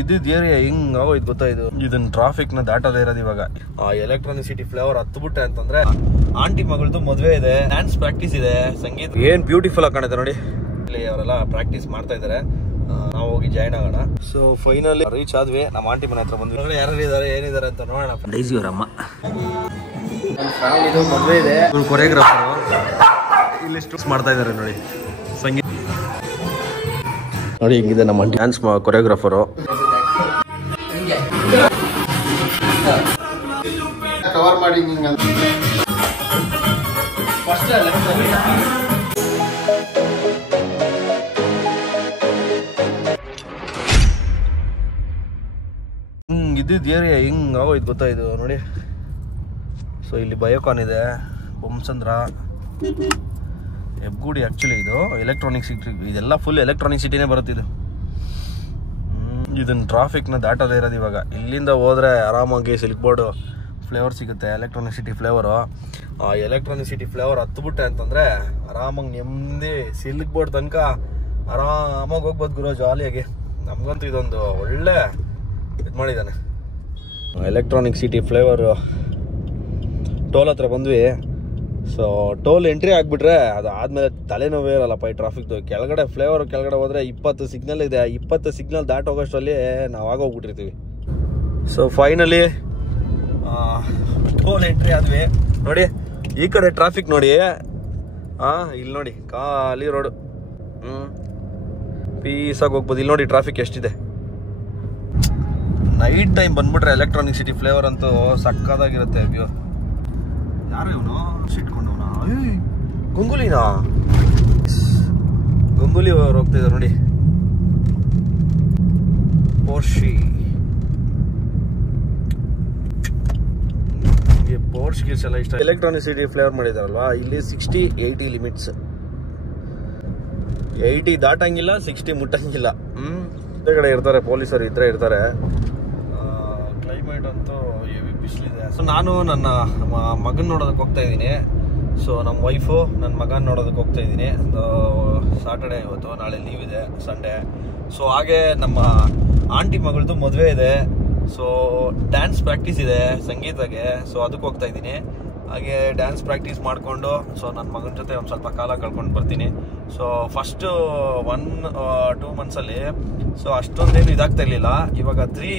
ಇದ್ದಿದ್ದ ಏರಿಯಾ ಹಿಂಗ್ ಆಗೋಯ್ತು ಗೊತ್ತಾ. ಇದನ್ನ ಟ್ರಾಫಿಕ್ ನ ದಾಟದೇ ಇರೋದು ಇವಾಗ. ಎಲೆಕ್ಟ್ರಾನಿಕ್ ಸಿಟಿ ಫ್ಲೇವರ್ ಹತ್ಬಿಟ್ಟೆ ಅಂತಂದ್ರೆ ಆಂಟಿ ಮಗಳದು ಮದ್ವೆ ಇದೆ, ಡ್ಯಾನ್ಸ್ ಪ್ರಾಕ್ಟೀಸ್ ಇದೆ, ಸಂಗೀತ ಏನ್ ಬ್ಯೂಟಿಫುಲ್ ಆಗಿ ಕಾಣುತ್ತೆ ನೋಡಿ. ಇಲ್ಲಿ ಅವರೆಲ್ಲ ಪ್ರಾಕ್ಟೀಸ್ ಮಾಡ್ತಾ ಇದಾರೆ, ನಾವು ಹೋಗಿ ಜಾಯ್ನ್ ಆಗೋಣ. ಸೊ ಫೈನಲಿ ರೀಚ್ ಆದ್ವಿ, ನಮ್ಮ ಆಂಟಿ ಮನೆ ಹತ್ರ ಬಂದ್ವಿ. ಯಾರು ಇದಾರೆ ಏನಿದ್ದಾರೆ ಅಂತ ನೋಡೋಣ. ಡೈಸಿ ಅವರಮ್ಮ ನನ್ನ ಫ್ಯಾಮಿಲಿದು ಮದ್ವೆ ಇದೆ, ಕೊರಿಯೋಗ್ರಾಫರ್ ಇಲ್ಲಿ ಸ್ಟೂಸ್ ಮಾಡ್ತಾ ಇದಾರೆ ನೋಡಿ. ಸಂಗೀತ ನೋಡಿ ಹಿಂಗಿದೆ ನಮ್ಮ ಡ್ಯಾನ್ಸ್ ಕೊರಿಯೋಗ್ರಾಫರು. ಕವರ್ ಮಾಡಿ ಇದ್ದಿದ್ದ ಏರಿಯಾ ಹಿಂಗ್ ಆಗೋಯ್ತು ಗೊತ್ತಾ ನೋಡಿ. ಸೊ ಇಲ್ಲಿ ಬಯೋಕಾನ್ ಇದೆ, ಬೊಮ್ಮಸಂದ್ರ, ಹೆಬ್ಗುಡಿ. ಆಕ್ಚುಲಿ ಇದು ಎಲೆಕ್ಟ್ರಾನಿಕ್ ಸಿಟಿ, ಇದೆಲ್ಲ ಫುಲ್ ಎಲೆಕ್ಟ್ರಾನಿಕ್ ಸಿಟಿನೇ ಬರುತ್ತೆ ಇದು. ಇದನ್ನ ಟ್ರಾಫಿಕ್ ನ ದಾಟದೇ ಇರೋದು ಇವಾಗ. ಇಲ್ಲಿಂದ ಹೋದ್ರೆ ಆರಾಮಾಗಿ ಸಿಲ್ಕ್ ಬೋರ್ಡ್ ಫ್ಲೇವರ್ ಸಿಗುತ್ತೆ, Electronic City flavour. Electronic City flavour ಹತ್ಬಿಟ್ಟೆ ಅಂತಂದ್ರೆ ಆರಾಮಾಗಿ ನೆಮ್ಮದಿ ಸಿಲ್ಕ್ ಬೋರ್ಡ್ ತನಕ ಆರಾಮಾಗಿ ಹೋಗ್ಬೋದು ಗುರು, ಜಾಲಿಯಾಗಿ. ನಮ್ಗಂತೂ ಇದೊಂದು ಒಳ್ಳೆ ಇದು ಮಾಡಿದ್ದಾನೆ. ಎಲೆಕ್ಟ್ರಾನಿಕ್ ಸಿಟಿ ಫ್ಲೇವರು ಟೋಲ್ ಹತ್ರ ಬಂದ್ವಿ. ಸೊ ಟೋಲ್ ಎಂಟ್ರಿ ಆಗಿಬಿಟ್ರೆ ಅದು ಆದಮೇಲೆ ತಲೆನೋವೇ ಇರಲ್ಲಪ್ಪ ಈ ಟ್ರಾಫಿಕ್ದು. ಕೆಳಗಡೆ ಫ್ಲೇವರ್ ಕೆಳಗಡೆ ಹೋದರೆ 20 ಸಿಗ್ನಲ್ ಇದೆ, 20 ಸಿಗ್ನಲ್ ದಾಟ್ ಹೋಗೋಷ್ಟರಲ್ಲಿ ನಾವು ಆಗೋಗ್ಬಿಟ್ಟಿರ್ತೀವಿ. ಸೊ ಫೈನಲಿ ಟೋಲ್ ಎಂಟ್ರಿ ಆದ್ವಿ ನೋಡಿ. ಈ ಕಡೆ ಟ್ರಾಫಿಕ್ ನೋಡಿ, ಇಲ್ಲಿ ನೋಡಿ ಖಾಲಿ ರೋಡು, ಪೀಸಾಗಿ ಹೋಗ್ಬೋದು. ಇಲ್ಲಿ ನೋಡಿ ಟ್ರಾಫಿಕ್ ಎಷ್ಟಿದೆ. ನೈಟ್ ಟೈಮ್ ಬಂದ್ಬಿಟ್ರೆ ಎಲೆಕ್ಟ್ರಾನಿಕ್ ಸಿಟಿ ಫ್ಲೇವರ್ ಅಂತೂ ಸಕ್ಕದಾಗಿರುತ್ತೆ ವ್ಯೂ. ಯಾರು ಇವನು ಸಿಟ್ಕೊಂಡವನ? ಗಂಗೂಲಿನಾ? ಗಂಗೂಲಿ ಅವ್ರು ಹೋಗ್ತಾ ಇದ್ದಾರೆ ನೋಡಿ. ಪೋರ್ಷಿ ಪೋರ್ಷ್ ಗಿರ್ಸ್ ಎಲ್ಲ ಇಷ್ಟ. ಎಲೆಕ್ಟ್ರಾನಿಕ್ ಸಿಟಿ ಫ್ಲೇವರ್ ಮಾಡಿದಾರಲ್ವಾ, ಇಲ್ಲಿ 60-80 ಲಿಮಿಟ್ಸ್. 80 ದಾಟಂಗಿಲ್ಲ, 60 ಮುಟ್ಟಂಗಿಲ್ಲ. ಕಡೆ ಇರ್ತಾರೆ ಪೊಲೀಸರು, ಇದ್ರೆ ಇರ್ತಾರೆ. ಕ್ಲೈಮೇಟ್ ಅಂತೂ ಹೆವಿ ಬಿಸಿಲಿದೆ. ಸೊ ನಾನು ನನ್ನ ಮಗನ್ ನೋಡೋದಕ್ಕೆ ಹೋಗ್ತಾ ಇದ್ದೀನಿ. ಸೊ ನಮ್ಮ ವೈಫು ನನ್ನ ಮಗನ ನೋಡೋದಕ್ಕೆ ಹೋಗ್ತಾ ಇದ್ದೀನಿ. ಸಾಟರ್ಡೆ ಇವತ್ತು, ನಾಳೆ ಲೀವ್ ಇದೆ, ಸಂಡೇ. ಸೊ ಹಾಗೆ ನಮ್ಮ ಆಂಟಿ ಮಗಳದು ಮದುವೆ ಇದೆ. ಸೊ ಡ್ಯಾನ್ಸ್ ಪ್ರಾಕ್ಟೀಸ್ ಇದೆ ಸಂಗೀತಗೆ. ಸೊ ಅದಕ್ಕೆ ಹೋಗ್ತಾ ಇದ್ದೀನಿ. ಹಾಗೆ ಡ್ಯಾನ್ಸ್ ಪ್ರಾಕ್ಟೀಸ್ ಮಾಡಿಕೊಂಡು ಸೊ ನನ್ನ ಮಗನ ಜೊತೆ ಒಂದು ಸ್ವಲ್ಪ ಕಾಲ ಕಳ್ಕೊಂಡು ಬರ್ತೀನಿ. ಸೊ ಫಸ್ಟು 1-2 ಮಂತ್ಸಲ್ಲಿ ಸೊ ಅಷ್ಟೊಂದೇನು ಇದಾಗ್ತಾ ಇರಲಿಲ್ಲ. ಇವಾಗ 3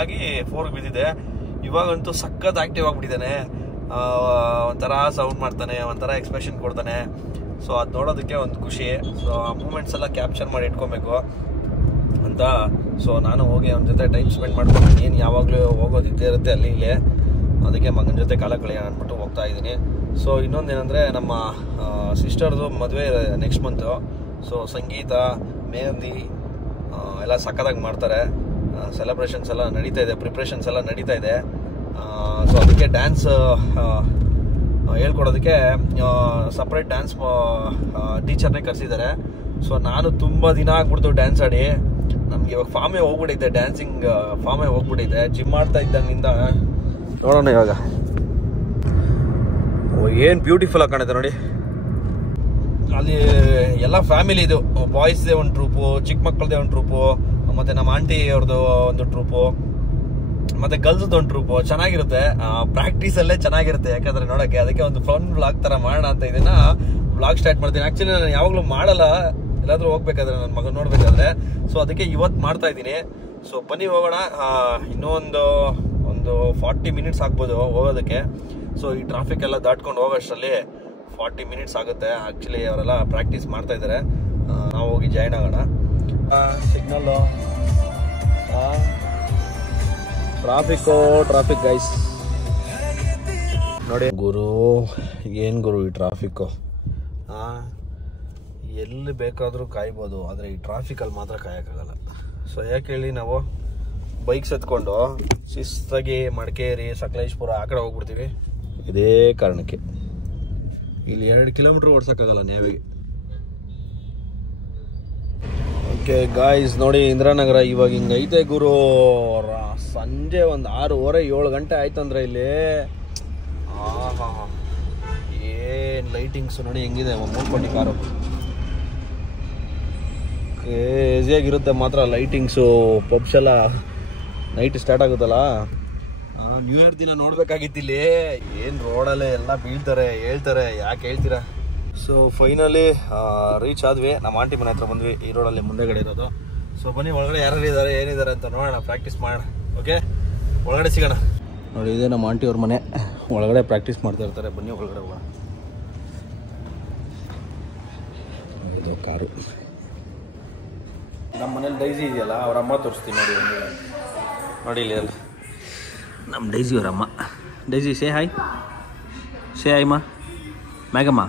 ಆಗಿ 4 ಬಿದ್ದಿದೆ. ಇವಾಗಂತೂ ಸಖತ್ ಆಕ್ಟಿವ್ ಆಗಿಬಿಟ್ಟಿದ್ದಾನೆ. ಒಂಥರ ಸೌಂಡ್ ಮಾಡ್ತಾನೆ, ಒಂಥರ ಎಕ್ಸ್ಪ್ರೆಷನ್ ಕೊಡ್ತಾನೆ. ಸೊ ಅದು ನೋಡೋದಕ್ಕೆ ಒಂದು ಖುಷಿ. ಸೊ ಆ ಮೂಮೆಂಟ್ಸ್ ಎಲ್ಲ ಕ್ಯಾಪ್ಚರ್ ಮಾಡಿ ಇಟ್ಕೊಬೇಕು ಅಂತ ಸೊ ನಾನು ಹೋಗಿ ಅವನ ಜೊತೆ ಟೈಮ್ ಸ್ಪೆಂಡ್ ಮಾಡ್ಕೊಂಡು, ಏನು ಯಾವಾಗಲೂ ಹೋಗೋದಿದ್ದೇ ಇರುತ್ತೆ ಅಲ್ಲಿ ಇಲ್ಲೇ. ಅದಕ್ಕೆ ಮಗನ ಜೊತೆ ಕಾಲ ಕಳೆಯೋಣ ಅಂದ್ಬಿಟ್ಟು ಹೋಗ್ತಾ ಇದ್ದೀನಿ. ಸೊ ಇನ್ನೊಂದೇನೆಂದರೆ ನಮ್ಮ ಸಿಸ್ಟರ್ದು ಮದುವೆ ನೆಕ್ಸ್ಟ್ ಮಂತು. ಸೊ ಸಂಗೀತ, ಮೆಹಂದಿ ಎಲ್ಲ ಸಕ್ಕತ್ತಾಗಿ ಮಾಡ್ತಾರೆ. ಸೆಲೆಬ್ರೇಷನ್ಸ್ ಎಲ್ಲ ನಡೀತಾ ಇದೆ, ಪ್ರಿಪ್ರೇಷನ್ಸ್ ಎಲ್ಲ ನಡೀತಾ ಇದೆ. ಸೊ ಅದಕ್ಕೆ ಡ್ಯಾನ್ಸ್ ಹೇಳ್ಕೊಡೋದಕ್ಕೆ ಸಪ್ರೇಟ್ ಡ್ಯಾನ್ಸ್ ಟೀಚರ್ನೇ ಕರೆಸಿದ್ದಾರೆ. ಸೊ ನಾನು ತುಂಬ ದಿನ ಆಗ್ಬಿಡ್ತು ಡ್ಯಾನ್ಸ್ ಆಡಿ. ನಮ್ಗೆ ಇವಾಗ ಫಾರ್ಮೇ ಹೋಗ್ಬಿಟ್ಟಿದ್ದೆ, ಡ್ಯಾನ್ಸಿಂಗ್ ಫಾರ್ಮೇ ಹೋಗ್ಬಿಟ್ಟಿದ್ದೆ. ಜಿಮ್ ಮಾಡ್ತಾ ಇದ್ದಂಗಿಂದ ನೋಡೋಣ ಇವಾಗ. ಏನು ಬ್ಯೂಟಿಫುಲ್ ಆಗಿ ಕಾಣುತ್ತೆ ನೋಡಿ. ಅಲ್ಲಿ ಎಲ್ಲ ಫ್ಯಾಮಿಲಿದು, ಬಾಯ್ಸ್ದೇ ಒಂದು ಟ್ರೂಪು, ಚಿಕ್ಕ ಮಕ್ಕಳದೇ ಒಂದು ಟ್ರೂಪು, ಮತ್ತು ನಮ್ಮ ಆಂಟಿ ಅವ್ರದ್ದು ಒಂದು ಟ್ರೂಪು, ಮತ್ತು ಗರ್ಲ್ಸ್ದು ಒಂದು ಟ್ರೂಪು. ಚೆನ್ನಾಗಿರುತ್ತೆ, ಪ್ರಾಕ್ಟೀಸಲ್ಲೇ ಚೆನ್ನಾಗಿರುತ್ತೆ ಯಾಕಂದರೆ ನೋಡೋಕ್ಕೆ. ಅದಕ್ಕೆ ಒಂದು ಫನ್ ವ್ಲಾಗ್ ಥರ ಮಾಡೋಣ ಅಂತ ಇದನ್ನು ವ್ಲಾಗ್ ಸ್ಟಾರ್ಟ್ ಮಾಡ್ತೀನಿ. ಆ್ಯಕ್ಚುಲಿ ನಾನು ಯಾವಾಗಲೂ ಮಾಡಲ್ಲ, ಎಲ್ಲಾದರೂ ಹೋಗ್ಬೇಕಾದ್ರೆ ನನ್ನ ಮಗನ ನೋಡ್ಬೇಕಾದ್ರೆ. ಸೊ ಅದಕ್ಕೆ ಇವತ್ತು ಮಾಡ್ತಾ ಇದ್ದೀನಿ. ಸೊ ಬನ್ನಿ ಹೋಗೋಣ. ಇನ್ನೂ ಒಂದು 40 ಮಿನಿಟ್ಸ್ ಆಗ್ಬೋದು ಹೋಗೋದಕ್ಕೆ. ಸೊ ಈ ಟ್ರಾಫಿಕ್ ಎಲ್ಲ ದಾಟ್ಕೊಂಡು ಹೋಗೋಷ್ಟರಲ್ಲಿ 40 ಮಿನಿಟ್ಸ್ ಆಗುತ್ತೆ. ಆ್ಯಕ್ಚುಲಿ ಅವರೆಲ್ಲ ಪ್ರಾಕ್ಟೀಸ್ ಮಾಡ್ತಾ ಇದ್ದಾರೆ, ನಾವು ಹೋಗಿ ಜಾಯ್ನ್ ಆಗೋಣ. ಸಿಗ್ನಲ್ಲು, ಟ್ರಾಫಿಕ್ ಗೈಸ್ ನೋಡಿ. ಗುರು ಏನು ಗುರು ಈ ಟ್ರಾಫಿಕ್ಕು. ಎಲ್ಲಿ ಬೇಕಾದರೂ ಕಾಯ್ಬೋದು, ಆದರೆ ಈ ಟ್ರಾಫಿಕಲ್ಲಿ ಮಾತ್ರ ಕಾಯೋಕ್ಕಾಗಲ್ಲ. ಸೊ ಯಾಕೆ ಹೇಳಿ, ನಾವು ಬೈಕ್ಸ್ ಎತ್ಕೊಂಡು ಶಿಸ್ತಾಗಿ ಮಡಿಕೇರಿ, ಸಕಲೇಶ್ಪುರ ಆ ಕಡೆ ಹೋಗ್ಬಿಡ್ತೀವಿ. ಇದೇ ಕಾರಣಕ್ಕೆ ಇಲ್ಲಿ 2 ಕಿಲೋಮೀಟ್ರ್ ಓಡ್ಸೋಕ್ಕಾಗಲ್ಲ ನೇವಿಗೆ. ಓಕೆ ಗಾಯ್ಸ್ ನೋಡಿ, ಇಂದಿರಾನಗರ ಇವಾಗ ಹಿಂಗೈತೆ ಗುರು. ಸಂಜೆ ಒಂದು 6:30-7 ಗಂಟೆ ಆಯ್ತಂದ್ರೆ ಇಲ್ಲಿ ಏನು ಲೈಟಿಂಗ್ಸ್ ನೋಡಿ ಹೆಂಗಿದೆ. 3 ಕೋಟಿ ಕಾರು ಈಸಿಯಾಗಿರುತ್ತೆ ಮಾತ್ರ ಲೈಟಿಂಗ್ಸು ಪಬ್ಸ್ ಎಲ್ಲ ನೈಟ್ ಸ್ಟಾರ್ಟ್ ಆಗುತ್ತಲ್ಲ. ನ್ಯೂ ಇಯರ್ ದಿನ ನೋಡ್ಬೇಕಾಗಿತ್ತಿಲ್ಲಿ ಏನು ರೋಡಲ್ಲೇ ಎಲ್ಲ ಬೀಳ್ತಾರೆ ಹೇಳ್ತಾರೆ, ಯಾಕೆ ಹೇಳ್ತೀರಾ. ಸೊ ಫೈನಲಿ ರೀಚ್ ಆದ್ವಿ, ನಮ್ಮ ಆಂಟಿ ಮನೆ ಹತ್ರ ಬಂದ್ವಿ, ಈ ರೋಡಲ್ಲಿ ಮುಂದೆಗಡೆ ಇರೋದು. ಸೊ ಬನ್ನಿ ಒಳಗಡೆ ಯಾರು ಇದ್ದಾರೆ ಏನಿದ್ದಾರೆ ಅಂತ ನೋಡೋಣ, ಪ್ರಾಕ್ಟೀಸ್ ಮಾಡೋಣ. ಓಕೆ, ಒಳಗಡೆ ಸಿಗೋಣ. ನೋಡಿ ಇದೆ ನಮ್ಮ ಆಂಟಿ ಅವ್ರ ಮನೆ, ಒಳಗಡೆ ಪ್ರಾಕ್ಟೀಸ್ ಮಾಡ್ತಾ ಇರ್ತಾರೆ. ಬನ್ನಿ ಒಳಗಡೆ ಹೋಗೋಣ. ಇದು ಕಾರು. ನಮ್ಮ ಮನೇಲಿ ಡೈಸಿ ಇದೆಯಲ್ಲ, ಅವ್ರ ಅಮ್ಮ ತೋರಿಸ್ತೀನಿ ನೋಡಿ. ನೋಡಿ ಇಲ್ಲಿ ಅಲ್ಲ ನಮ್ಮ ಡೈಸಿ ಅವ್ರ ಅಮ್ಮ. Daisy say hi, say hi ಮಾ. ಮ್ಯಾಗಮ್ಮ,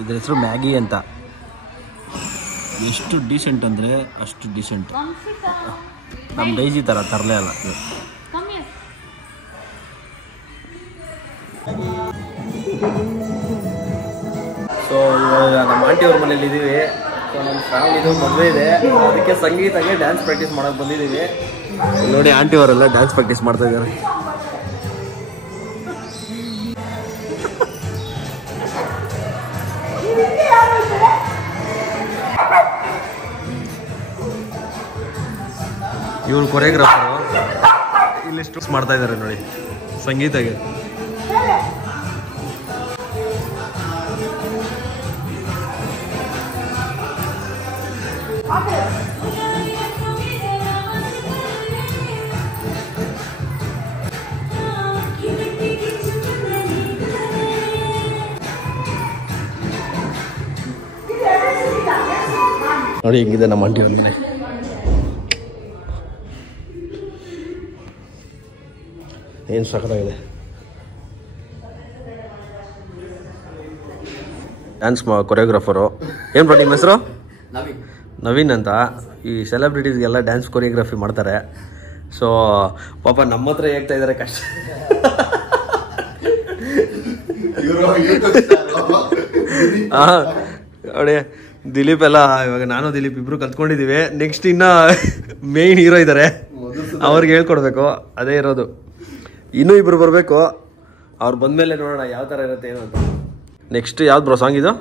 ಇದ್ರ ಹೆಸರು ಮ್ಯಾಗಿ ಅಂತ. ಎಷ್ಟು ಡೀಸೆಂಟ್ ಅಂದರೆ ಅಷ್ಟು ಡೀಸೆಂಟ್. ನಮ್ಮ ಡೈಜಿ ಥರ ತರಲೇ ಅಲ್ಲ. ಸೊ ಇವಾಗ ನಮ್ಮ ಆಂಟಿ ಅವ್ರ ಮನೇಲಿ ಇದ್ದೀವಿ. ಸೊ ನಮ್ಮ ಫ್ಯಾಮಿಲಿದು ಮದುವೆ ಇದೆ, ಅದಕ್ಕೆ ಸಂಗೀತಗೆ ಡ್ಯಾನ್ಸ್ ಪ್ರಾಕ್ಟೀಸ್ ಮಾಡೋಕೆ ಬಂದಿದ್ದೀವಿ. ನೋಡಿ ಆಂಟಿ ಅವರೆಲ್ಲ ಡ್ಯಾನ್ಸ್ ಪ್ರಾಕ್ಟೀಸ್ ಮಾಡ್ತಾ ಇದ್ದಾರೆ. ಇವರು ಕೊರಿಯೋಗ್ರಾಫರು, ಇಲ್ಲಿ ಸ್ಟೆಪ್ಸ್ ಮಾಡ್ತಾ ಇದ್ದಾರೆ ನೋಡಿ ಸಂಗೀತಗೆ. ನೋಡಿ ಹೆಂಗಿದೆ ನಮ್ಮ ಆಂಟಿ ಅವ್ರ ಮನೆ. ಏನು ಸಖತ್ತಾಗಿದೆ. Dance choreographer. ಏನು ಬ್ರೋ ನಿಮ್ಮ ಹೆಸರು? ನವೀನ್ ಅಂತ. ಈ ಸೆಲೆಬ್ರಿಟೀಸ್ಗೆಲ್ಲ ಡ್ಯಾನ್ಸ್ ಕೊರಿಯೋಗ್ರಫಿ ಮಾಡ್ತಾರೆ. ಸೊ ಪಾಪ ನಮ್ಮ ಹತ್ರ ಹೇಳ್ತಾ ಇದ್ದಾರೆ ಕಷ್ಟ. ನೋಡಿ ದಿಲೀಪ್ ಎಲ್ಲ, ಇವಾಗ ನಾನು ದಿಲೀಪ್ ಇಬ್ರು ಕಲ್ತ್ಕೊಂಡಿದ್ದೀವಿ. ನೆಕ್ಸ್ಟ್ ಇನ್ನು ಮೇಯ್ನ್ ಹೀರೋ ಇದ್ದಾರೆ, ಅವ್ರಿಗೆ ಹೇಳ್ಕೊಡ್ಬೇಕು. ಅದೇ ಇರೋದು. ಇನ್ನೂ ಇಬ್ರು ಬರಬೇಕು, ಅವ್ರು ಬಂದಮೇಲೆ ನೋಡೋಣ ಯಾವ ಥರ ಇರುತ್ತೆ ಏನು ಅಂತ. ನೆಕ್ಸ್ಟ್ ಯಾವ್ದು ಬ್ರೋ ಸಾಂಗ್ ಇದು?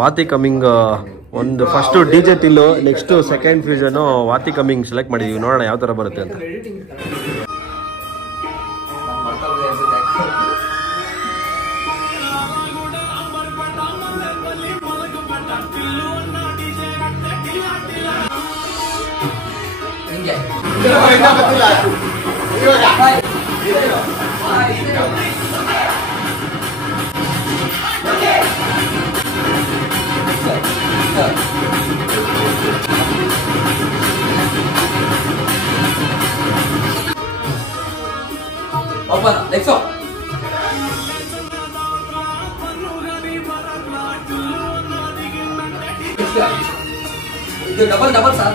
ವಾತಿ ಕಮಿಂಗ್. ಒಂದು first DJ Tillu, next second fusion Vaathi coming select ಮಾಡಿದ್ದೀವಿ. ನೋಡೋಣ ಯಾವ ಥರ ಬರುತ್ತೆ ಅಂತ. Open, let's go. Itu double sir.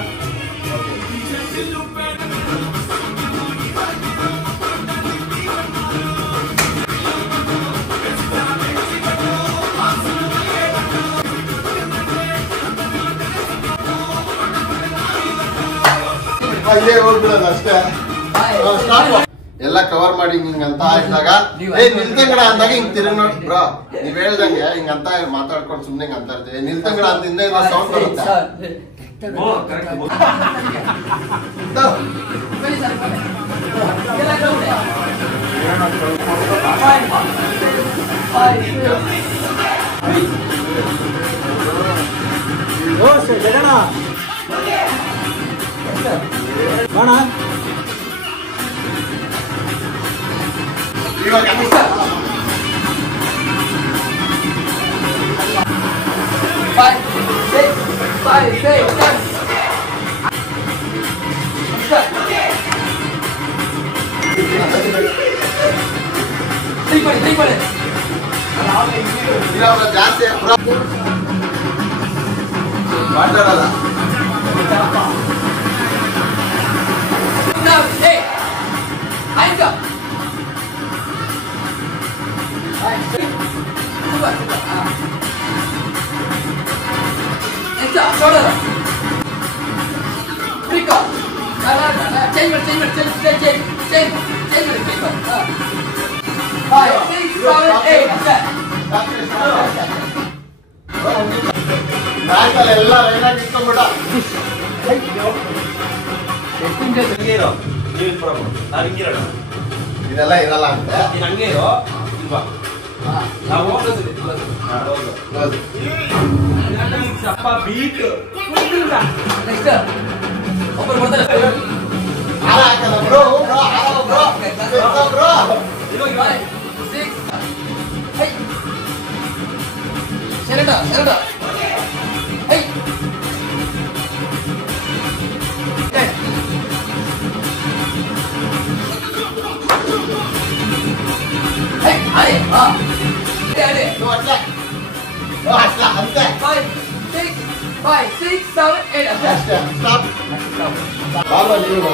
ಅಲ್ಲೇ ಹೋಗ್ಬಿಡೋದು ಅಷ್ಟೇ. ಎಲ್ಲ ಕವರ್ ಮಾಡಿ ಹಿಂಗಂತ ಇದ್ದಾಗ ನಿಲ್ತಂಗಡ ಅಂದಾಗ ಹಿಂಗ್ ತಿರುಗಿ ನೋಡಿ ಬ್ರೋ, ನೀವ್ ಹೇಳ್ದಂಗೆ ಹಿಂಗಂತ ಮಾತಾಡ್ಕೊಂಡು ಸುಮ್ನೆ ಹಿಂಗ್ ಅಂತ ಇರ್ತೀವಿ. ನಿಲ್ತಂಗಡ ಅಂತ ಹಿಂದೆ ಸೌಂಡ್ ಬರುತ್ತೆ. ಇವಾಗ 5, 6, 7. ಜಾಸ್ತಿ ಮಾತಾಡಲ್ಲ. ಆಯ್ತಲ್ಲ ಎಲ್ಲ ಲೈನಾಗಿ ಇಟ್ಕೊಂಡ್ಬಿಡ. ಹಂಗೆ ಇರೋ ನೀವು ನಾವು ಹಿಂಗಿರೋಣ ಇದೆಲ್ಲ ಇರಲ್ಲ ಅಂತ ನೀನು ಹಂಗೆ ಇರೋ ಇಲ್ವಾ ನಾವು ಸಪ್ಪ ಬೀಟ್ ನೆಕ್ಸ್ಟ್ ಒಬ್ಬರು ಬರ್ತಾರೆ ಹಾರ ಹಾಕಲ್ಲ ಬ್ರೋ ಬ್ರೋ ಬ್ರೋ 5 6 ಹೈ ಶರಣ ಹೈ ಹೈ ಅರೆ ಹಾ ಅರೆ ಅಷ್ಟೇ ಅಂತೆ 5 6 7 8 ಅಷ್ಟೇ ಸ್ಟಾಪ್ ಬಾಬಾ ನೀವು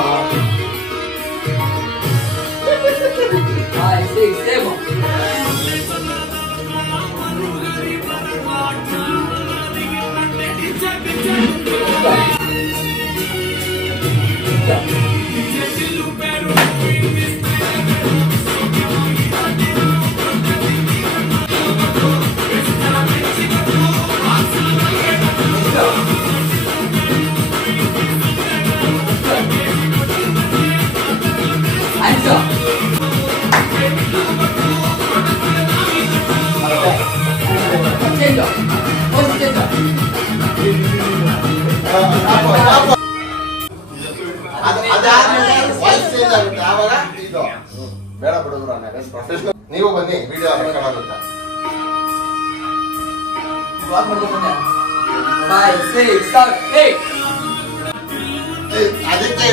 5 6 7 ಬೇಡ ಬಿಡೋದು ಪ್ರೊಫೆಷನಲ್ ನೀವು ಬನ್ನಿ ವಿಡಿಯೋ ರೆಕಾರ್ಡ್ ಆಗುತ್ತೆ 5 6 7 8 ಅದಕ್ಕೆ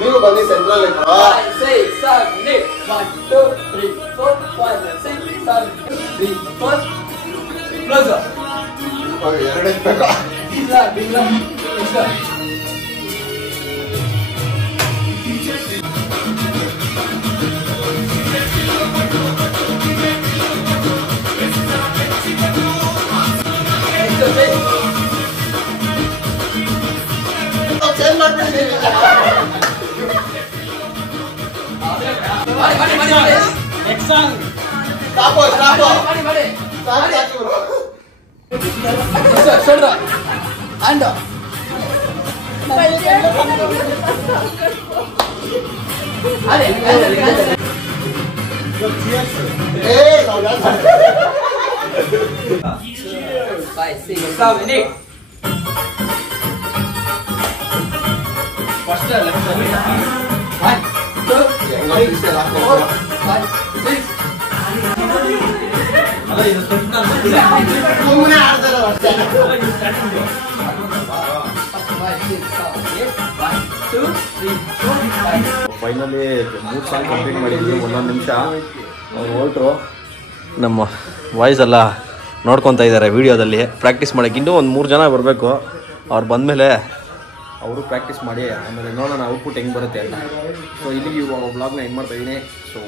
ನೀವು ಬನ್ನಿ ಸೆಂಟ್ರಲ್ 5 6 7 8 1 2 3 4 5 6 7 3 4 ಕ್ಲೋಸ್ ಎರಡು ಬೇಕು ಇಲ್ಲ ಎಷ್ಟು ಚೇಂಜ್ ಮಾಡ್ಬಿಟ್ಟಿದ್ದೀವಿ ನೆಕ್ಸ್ಟ್ ಸಾಂಗ್ ಸ್ಟಾಪ್ ಸ್ಟಾಪ್ ಮಾಡಿ ಸಾಕು ಬ್ರೋ shoulder and ಏ ನಾವು ಡ್ಯಾನ್ಸ್ 5 6 7 8 ಫಸ್ಟ್ ಲೆಫ್ಟ್ ಸೈಡ್ 1 2 3 4 5 6 ಅಲ್ಲ ಇದು ಸ್ಟೆಪ್ ನಾನು ಸುಮ್ಮನೆ ಆಡ್ತಾರೆ ಅಷ್ಟೇ 5 6 7 8 1 2 3 4 5 ಫೈನಲಿ 3 ಸಾಂಗ್ ಕಂಪ್ಲೀಟ್ ಮಾಡಿದ್ವಿ ಒಂದೊಂದು ನಿಮಿಷ ಅವ್ರು ಹೊರಟರು ನಮ್ಮ ವಾಯ್ಸ್ ಎಲ್ಲ ನೋಡ್ಕೊತಾ ಇದ್ದಾರೆ ವೀಡಿಯೋದಲ್ಲಿ ಪ್ರಾಕ್ಟೀಸ್ ಮಾಡೋಕ್ಕೆ ಇನ್ನೂ ಒಂದು 3 ಜನ ಬರಬೇಕು ಅವ್ರು ಬಂದಮೇಲೆ ಅವರು ಪ್ರಾಕ್ಟೀಸ್ ಮಾಡಿ ಆಮೇಲೆ ನೋಡೋಣ ಔಟ್ಪುಟ್ ಹೆಂಗೆ ಬರುತ್ತೆ ಅಂತ ಸೊ ಇಲ್ಲಿಗೆ ವ್ಲಾಗ್ನ ಎಂಡ್ ಮಾಡ್ತಾಯಿದ್ದೀನಿ ಸೊ